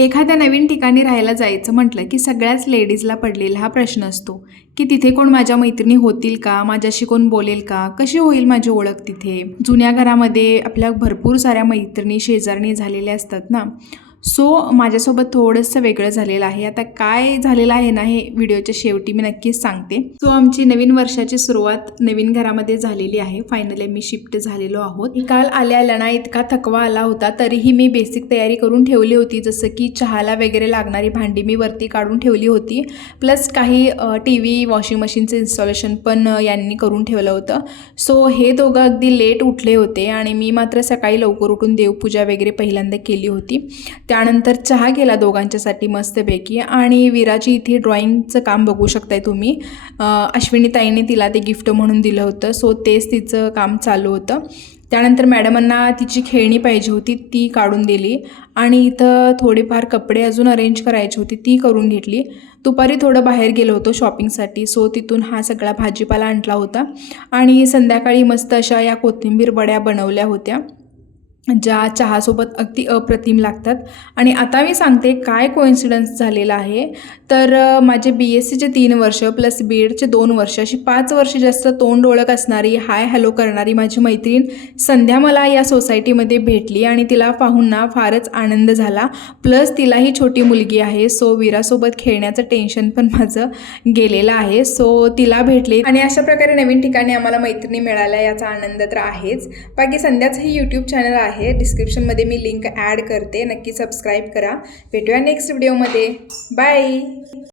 एखाद्या नवीन ठिकाणी राहायला जायचं म्हटलं की सगळ्याच लेडीजला पडलेला हा प्रश्न असतो की तिथे कोण माझ्या मैत्रिणी होतील का, माझ्याशी कोण बोलेल का, कशी होईल माझी ओळख तिथे. जुन्या घरामध्ये आपल्या भरपूर साऱ्या मैत्रिणी शेजारणी झालेल्या असतात ना. सो माझ्यासोबत थोडंसं वेगळं झालेलं आहे. आता काय झालेलं आहे ना, हे व्हिडिओच्या शेवटी मी नक्कीच सांगते. सो आमची नवीन वर्षाची सुरुवात नवीन घरामध्ये झालेली आहे. फायनली मी शिफ्ट झालेलो आहोत. काल आल्या ना इतका थकवा आला होता, तरीही मी बेसिक तयारी करून ठेवली होती. जसं की चहाला वगैरे लागणारी भांडी मी वरती काढून ठेवली होती, प्लस काही TV वॉशिंग मशीनचं इन्स्टॉलेशन पण यांनी करून ठेवलं होतं. सो हे दोघं अगदी लेट उठले होते आणि मी मात्र सकाळी लवकर उठून देवपूजा वगैरे पहिल्यांदा केली होती. त्यानंतर चहा केला दोघांच्यासाठी मस्तपैकी. आणि विराची इथे ड्रॉइंगचं काम बघू शकताय तुम्ही. अश्विनी ताईने तिला ते गिफ्ट म्हणून दिलं होतं, सो तेच तिचं काम चालू होतं. त्यानंतर मॅडमांना तिची खेळणी पाहिजे होती, ती काढून दिली. आणि इथं थोडेफार कपडे अजून अरेंज करायची होती, ती करून घेतली. दुपारी थोडं बाहेर गेलो होतो शॉपिंगसाठी, सो तिथून हा सगळा भाजीपाला आणला होता. आणि संध्याकाळी मस्त अशा या कोथिंबीर वड्या बनवल्या होत्या, ज्या चहासोबत अगदी अप्रतिम लागतात. आणि आता मी सांगते काय कोइन्सिडन्स झालेला आहे. तर माझे BSCचे 3 वर्ष प्लस BEdचे 2 वर्ष, अशी 5 वर्ष जास्त तोंड ओळख असणारी, हाय हॅलो करणारी माझी मैत्रीण संध्या मला या सोसायटीमध्ये भेटली. आणि तिला पाहून ना फारच आनंद झाला. प्लस तिलाही छोटी मुलगी आहे, सो विरासोबत खेळण्याचं टेन्शन पण माझं गेलेलं आहे. सो तिला भेटले आणि अशा प्रकारे नवीन ठिकाणी आम्हाला मैत्रिणी मिळाल्या, याचा आनंद तर आहेच. बाकी संध्याचंही यूट्यूब चॅनल आहे, डिस्क्रिप्शनमध्ये मी लिंक ॲड करते, नक्की सबस्क्राईब करा. भेटूया नेक्स्ट व्हिडिओमध्ये. बाय.